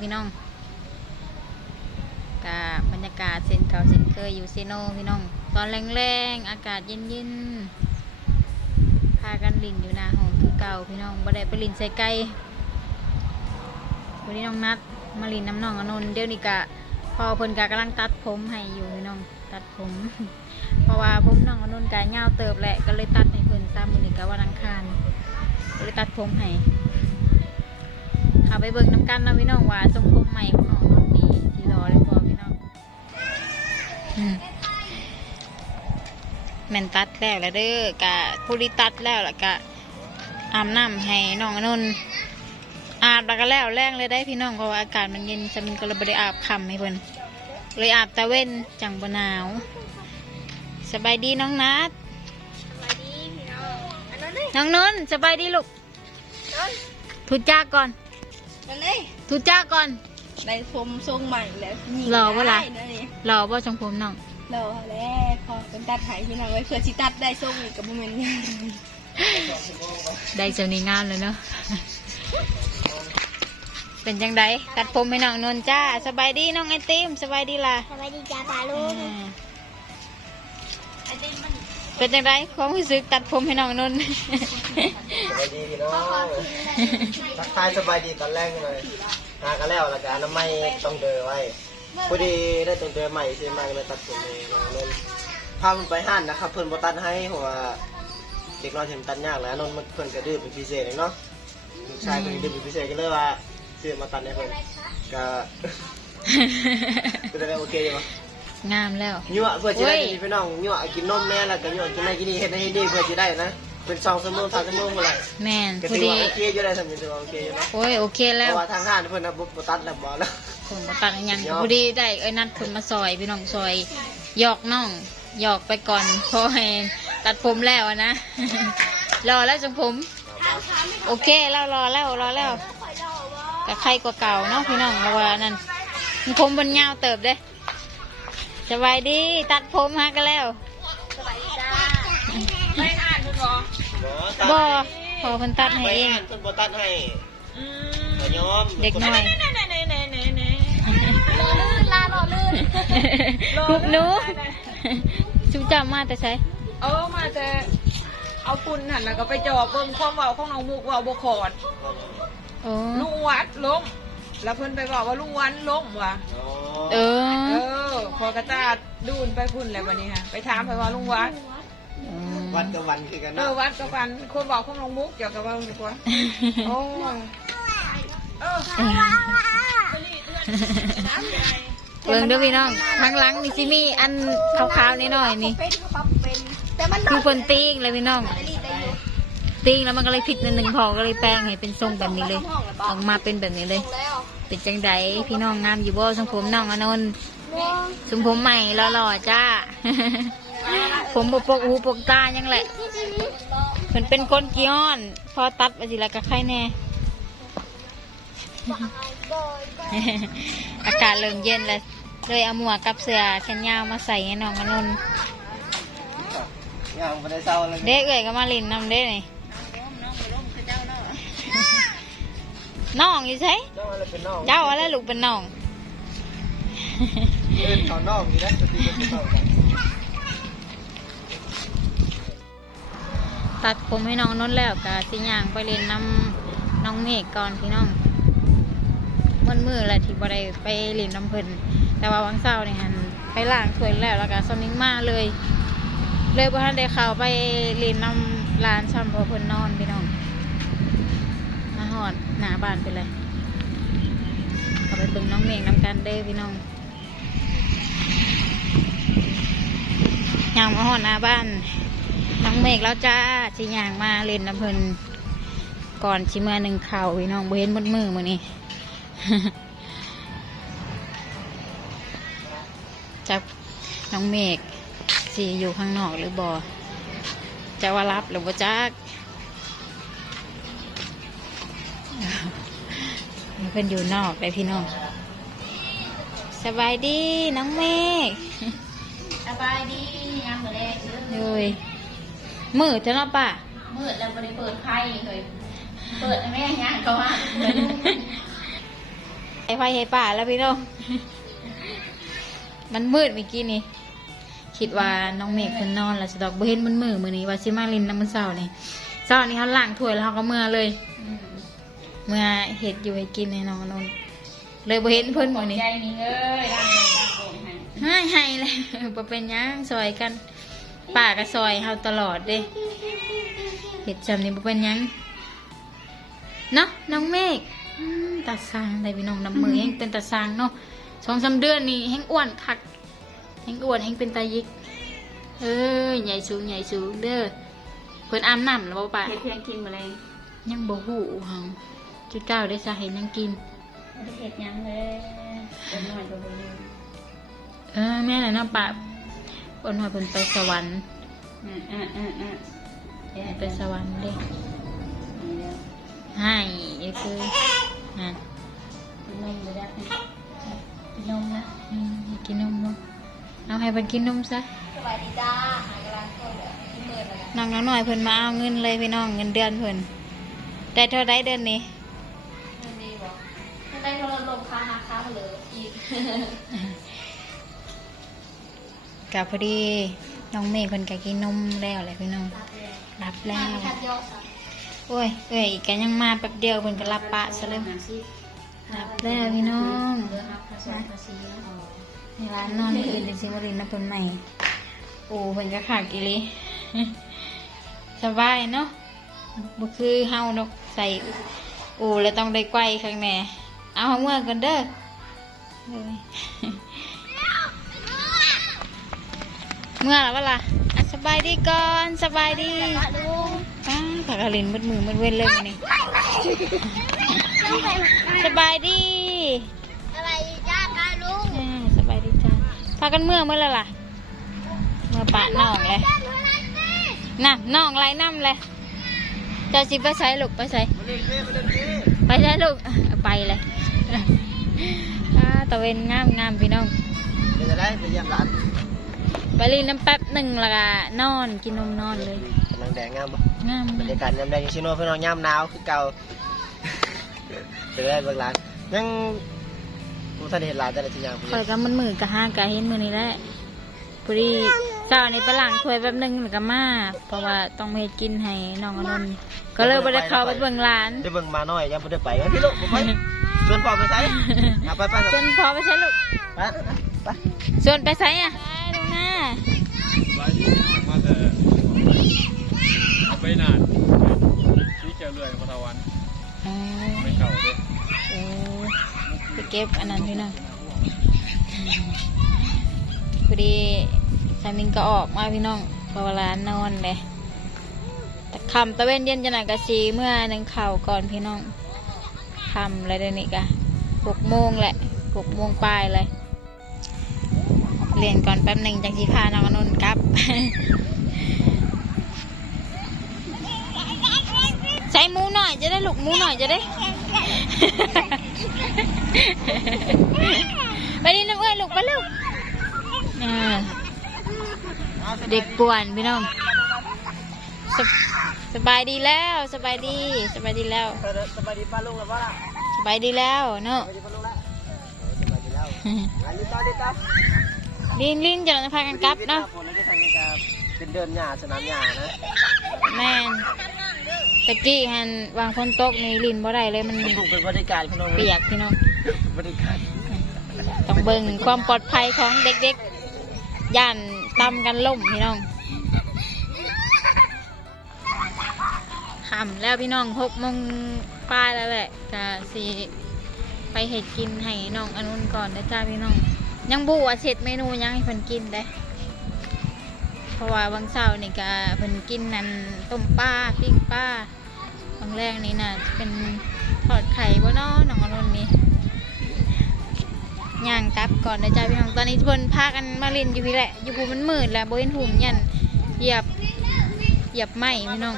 พี่น้องกะบรรยากาศเส้นเก่าเส้นเคยอยู่เซโนพี่น้อง ตอนแรงๆอากาศเย็นๆพากันลินอยู่หน้าห้องคือเก่าพี่น้องบ่ได้ไปลินใส่ไก่วันนี้น้องนัดมาลินน้ำน้องอนนเดี๋ยวนี้กะพอเพิ่นกะกำลังตัดผมให้อยู่พี่น้องตัดผม เพราะว่าผมน้องอนนกะยาวเติบแหละก็เลยตัดให้เพิ่นตามมือนี้กะวันอังคารก็เลยตัดผมให้ เอาไปเบิ่งน้ำกันเนาะพี่น้องว่าทรงผมใหม่ของน้องนนท์นี่ที่รอเลยพอพี่น้องอืมแม่นตัดแล้วแล้วเด้อกะผู้ที่ตัดแล้วแล้วกะอาบน้ำให้น้องอนนท์อาบแล้วก็แล้วแรงเลยได้พี่น้องเพราะว่าอากาศมันเย็นจะมันก็เลยบ่ได้อาบค่ำให้เพิ่นเลยอาบตะเว้นจังบ่หนาว สบายดีน้องนัดสวัสดีพี่น้องอันนั้นเลยน้องนนท์สบายดีลูกนั่นทุจ้าก่อน นั่นเลยทุจ้าก่อนได้ผมทรงใหม่แล้วยิงหล่อปะล่ะ ได้นี่รอบ่ทรงผมน้องหล่อแล้วพอเป็นตัดหายพี่น้องไว้เพื่อสิตัดได้ทรงอีกกับโมเมนต์งานได้เจ้านี้งามเลยเนาะ เป็นจังไดตัดผมให้น้องนนท์จ้าสบายดีน้องไอติมสบายดีล่ะสวัสดีจ้าปาลุง อ่า ไอติมมัน เป็นจังไดความรู้สึกตัดผมให้น้องนนท์สบายดีพี่น้องทักทายสบายดีตอนแรกเลยหากันแล้วแล้วกันน้ำไม่ต้องเดินไว้พอดีได้ต้องเดินใหม่ซื้อมาก็เลยตัดผมเองน้องนนท์พามันไปห้านนะครับเพิ่นบ่ตัดให้เพราะว่าเด็กน้อยเห็นตัดยากแล้วนนท์มันเพิ่นก็ดื้อเป็นพิเศษเนาะลูกชายเพิ่นดื้อเป็นพิเศษก็เลยว่าซื้อมาตัดให้เพิ่นก็ ก็ได้โอเคอยู่ปะ งามแล้วยั่วเพื่อจะได้เว้ยดีพี่น้องยั่วกินนมแม่แล้วก็ยั่วกินนั่นกินนี่เฮ็ดให้ดีเพื่อจะได้นะเป็นสองชั่วโมงสามชั่วโมงเมื่อไหร่แม่นก็พอถือดีว่าโอเคอยู่ได้สำหรับถือว่าโอเคอยู่เนาะโอ้ยโอเคเพแล้วราะว่าทางห้างเพิ่นนะบ่ตัดแล้วบ่แล้วผมบ่ตัดอันหยังยอมพอดีได้เอ้ยนัดคนมาซอยพี่น้องซอยหยอกน้องหยอกไปก่อนเพอให้ตัดผมแล้วอะนะรอแล้วจังผม โอเคแล้วรอแล้วรอแล้วแต่ใครกว่าเก่าเนาะพี่น้องเราว่านั่นมันผมบนเงาวเติบเด้ สบายดีตัดผมฮะกันแล้วสวัสดีจ้าไม่อ่านคุณหรอบ่พอเพิ่นตัดให้ไปเองห้างเพิ่นบ่ตัดให้อืก็ยอมเด็กน้อยมไหนไหนไหนไหนไหนไหนรอลื่นลารอลื่นลูกหนูชุบจำมาแต่ใช้เอามาจะเอาปุ่นหันแล้วก็ไปจอบเบิ่งความเว้าของน้องมุกเว่าบกขอดโอ้ลุงวัดล้มแล้วเพิ่นไปบอกว่าลุงวันล้มว่ะเอเอ ออพอกระตาดดูนไปพุ่นแล้ววันนี้ฮะไปถามไปว่าลุงวัดวันกับวันคือกันเอเนาะอวัดกับวันคนบอกของน้องมุกเกี่ยวกับว่าดีกว่าโอ้ยเออเบิ่งเด้อพี่น้องข้างหลังนี่สิมีอันขาวๆนิดหน่อยนี่เป็นก็ปรับเป็น แต่มันคือคนติ้งเลยพี่น้อง รีดได้อยู่ติ้งแล้วมันก็เลยผิดนิดนึงพอก็เลยแปลงให้เป็นทรงแบบนี้เลย ออกมาเป็นแบบนี้เลย แล้วเป็นจังไดพี่น้องงามอยู่บ่ทรงผมน้องอนนท์ ทรงผมใหม่หล่อๆจ้า ผมบปกหูปกตายังแหละเพิ่นเป็นคนกี้อ้อน พอตัดไปสิแล้วก็ใครแน่ อากาศเริ่มเย็นแล้วเลยเอาหมวกกับเสื้อแขนยาวมาใส่ให้น้องอนนท์ย่างบ่ได้เศร้าเลยเด็กเอ่ยก็มาลินนำเด้นี่น้องอยู่ใช่เจ้าอะไรเป็นน้องเจ้าอะไรลูกเป็นน้อง เอิ้นเขานองอยู่นะปกติเป็นน้องกันตัดผมให้น้องนนท์แล้วกะสิย่างไปเล่นน้ำน้องเมฆก่อนพี่น้องมันมือแหละที่บ่ได้ไปเล่นน้ำเพิ่นแต่ว่าวันเสาร์นี่ยหันไปล้างถ้วยแล้วแล้วก็สมิงมาเลย เลยบ่ทันได้เข้าไปเล่นน้ำลานซ้ำเพราะเพิ่นนอนพี่น้อง มาหอดหน้าบ้านไปเลยเข้าไปเบิ่งน้องเมฆน้ำกันเด้อพี่น้อง ยางมาหอดหน้าบ้านน้องเมฆแล้วจ้าสิยางมาเล่นน้ำเพลินก่อนชิเมื่อหนึ่งเข่าพี่น้องเบนบนมือมือนี่จับน้องเมฆสิอยู่ข้างนอกหรือบอจะว่ารับหรือบ่าจักเพิ่นอยู่นอกเลยพี่น้องสบายดีน้องเมฆสบายดี ยมือจะเนาะป่ะมืดแล้วบริเปิดไพ่เลยเปิดแม่ย่างก็ว่าไฟให้ป่าแล้วพี่น้อง มันมืดเมื่อกี้นี่ คิดว่าน้องเมฆเพิ่นนอนแล้วสะดอกบ่เห็นมันมือมื้อนี้ว่าสิมาลินน้ำมันเช้านี่เช้านี้เขาล้างถ้วยแล้วเขาก็เมื่อเลย เมื่อเห็ดอยู่ให้กินให้น้องอนนท์เลยบ่เห็นเพิ่นมื้อนี้ใจนี่เอ้ยร่างเลยร่างโกงให้ให้ให้เลยบ่เป็นหยังซอยกัน ป้าก็ซอยเฮาตลอดเด้เห็ดจำนี้บ่เป็นหยังเนาะน้องเมฆอืมตาสร้างได้พี่น้องน้ำมือแห้งเป็นตาสร้างเนาะสองสามเดือนนี่แห้งอ้วนคักแห้งอ้วนแห้งเป็นตายิก เอ้ยใหญ่สูงใหญ่สูงเด้อเพิ่นอาบน้ำแล้วบ่ป้าเฮ็ดเพียงกินมาเลยยังบ่ฮู้เฮาจุดเก้าได้สาเหตุยังกินไม่ได้เฮ็ดหยังเลยเป็นหน่อยก็บ่รู้เออแม่น่ะเนาะป้า เพิ่นว่าเพิ่นไปสวรรค์อืมอืมอืมอืมเฮ็ดไปสวรรค์เด้นี่เด้อให้อีกคือฮะกินนมบ่ได้กินนมนะอืมอยากกินนมบ่เอาให้เพิ่นกินนมซะสบายดีจ้าหากำลังคนเหลือที่มืดแล้วนะน้องน้องหน่อยเพิ่นมาเอาเงินเลยพี่น้องเงินเดือนเพิ่นได้เท่าไรเดือนนี้มันดีบอกถ้าได้โทรลมค้าหาค้าเหลืออีก กับพอดีน้องเมย์เพิ่นก็กินนมแล้วแหละพี่น้องรับแล้วชัดยอดโอ้ยเอ้ยแกยังมาแป๊บเดียวเพิ่นก็รับปะซะแล้วรับแล้วพี่น้องเรือครับภาษาภาษีอ๋อในร้านนอนอื่นเป็นซิมารินนะเพิ่นใหม่โอ้เพิ่นก็ขาดกิเลสบายเนาะบ่คือเฮาดอกใส่โอ้แล้วต้องได้ไกวข้างในเอาเมื่อกันเด้อ เอ้ยเมื่อแล้วเวล่ะอะสบายดีก่อนสบายดีลุงป้าผักกะลินมืดมือมืดเว้นเลยมื้อนี้สบายดีอะไรจ้าการลุงอ่าสบายดีจ้าพากันเมื่อเมื่อแล้วล่ะ เมื่อปะน้องเลยน่ะน้องไรน้ำเลยเจ้าสิไปใช้ลูกไปใช้มาเล่นเล่นมาเล่นเล่นไปใช้ลูกอะไปเลยอ่าตะเวนงามงามพี่น้องเดี๋ยวจะได้ไปเยี่ยมร้าน ไปรีนน้ำแป๊บหนึ่งและกะนอนกินนมนอนเลยกำลังแดงงามปะงามบรรยากาศยามแดงชิโน่พี่น้องยามหนาวคือเก่าเดี๋ยวได้เบิ่งร้านยังผู้ท่านเห็นร้านแต่ละทีอย่างคอยกันมันมือกะห้ากะเห็นมือนี้แหละพอดีเจ้านี่ไปล้างถ้วยแป๊บหนึงแล้วก็มาเพราะว่าต้องมาเฮ็ดกินให้น้องอนนท์ก็เลยบ่ได้เข้าไปเบิ่งร้าน ได้เบิ่งมาหน่อยยังไม่ได้ไปงั้นพี่ลูกผมไปชวนพ่อไปใส่เอาไปไปชวนพอไปใช้ลูกไปไปชวนไปใช้อะ ไปดูหน้ามาแต่ไปนานที่เจอเรื่อยพระวันอ๋อไม่เก่าเลยโอ้ไปเก็บอันนั้นพี่น้องพอดีสามิงก็ออกมาพี่น้องเพอเวลานอนเลยแต่คำตะเวนเย็นจะหนักกะสีเมื่อหนึ่งเข่าก่อนพี่น้องคำแล้วเดี๋ยวนี้กะหกโมงแหละหกโมงปลายเลย เรียนก่อนแป๊บหนึ่งจังสีพาน้องอนนท์กลับใส่หมูหน่อยจะได้ลูกหมูหน่อยจะได้ไปดิน้ำเอ้ยลูกไปลูกอ่าเด็กป่วนพี่น้องสบสบายดีแล้วสบายดีสบายดีแล้วสบายดีป้าลุงแล้วว่าสบายดีแล้วเนาะสบายดีป้าลุงแล้วสบายดีแล้วอันนี้ต่อดีครับ ลินลินจะพากันกลับเนาะผลที่ทางนี้จะเป็นเดินหญ้าสนามหญ้านะแม่นตะกี้หันวางคนตกนี่ลินบ่ได้เลยมันถูกเป็นบริการพี่น้องเปียกพี่น้องบริการต้องเบิ่งความปลอดภัยของเด็กๆย่านตำกันล่มพี่น้องห่ำแล้วพี่น้องหกโมงป้ายแล้วแหละก็สิไปเห็ดกินให้น้องอนุนก่อนนะจ้าพี่น้อง ยังบูว่าเสร็จเมนูยังให้เพิ่นกินได้เพราะว่าบางเช้านี่ก็เพิ่นกินนั่นต้มปลาปิ้งปลาบางแรกนี่น่ะจะเป็นทอดไข่บ่เนาะน้องอนุนนี่ย่างกลับก่อนนะจ๊ะพี่น้องตอนนี้ทุกคนพากันมาเล่นอยู่พี่แหละ อยู่ภูมันมืดแล้วโบเห็นหุ่มยันเหยียบเหยียบไหมพี่น้อง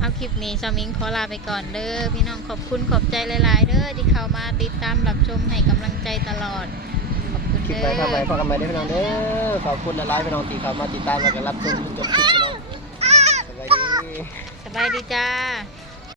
เอาค ลิปนี้สามิงขอลาไปก่อนเด้อพี่น้องขอบคุณขอบใจหลาย ๆ เด้อที่เข้ามาติดตามรับชมให้กำลังใจตลอดขอบคุณคลิปเด้ไปทำไมอพอกันไปได้พี่น้องเด้อขอบคุณหลายๆพี่น้องที่เข้ามาติดตามและก็รับชมจนจบคลิปพี่น้องสวัสดี สบายดีจ้า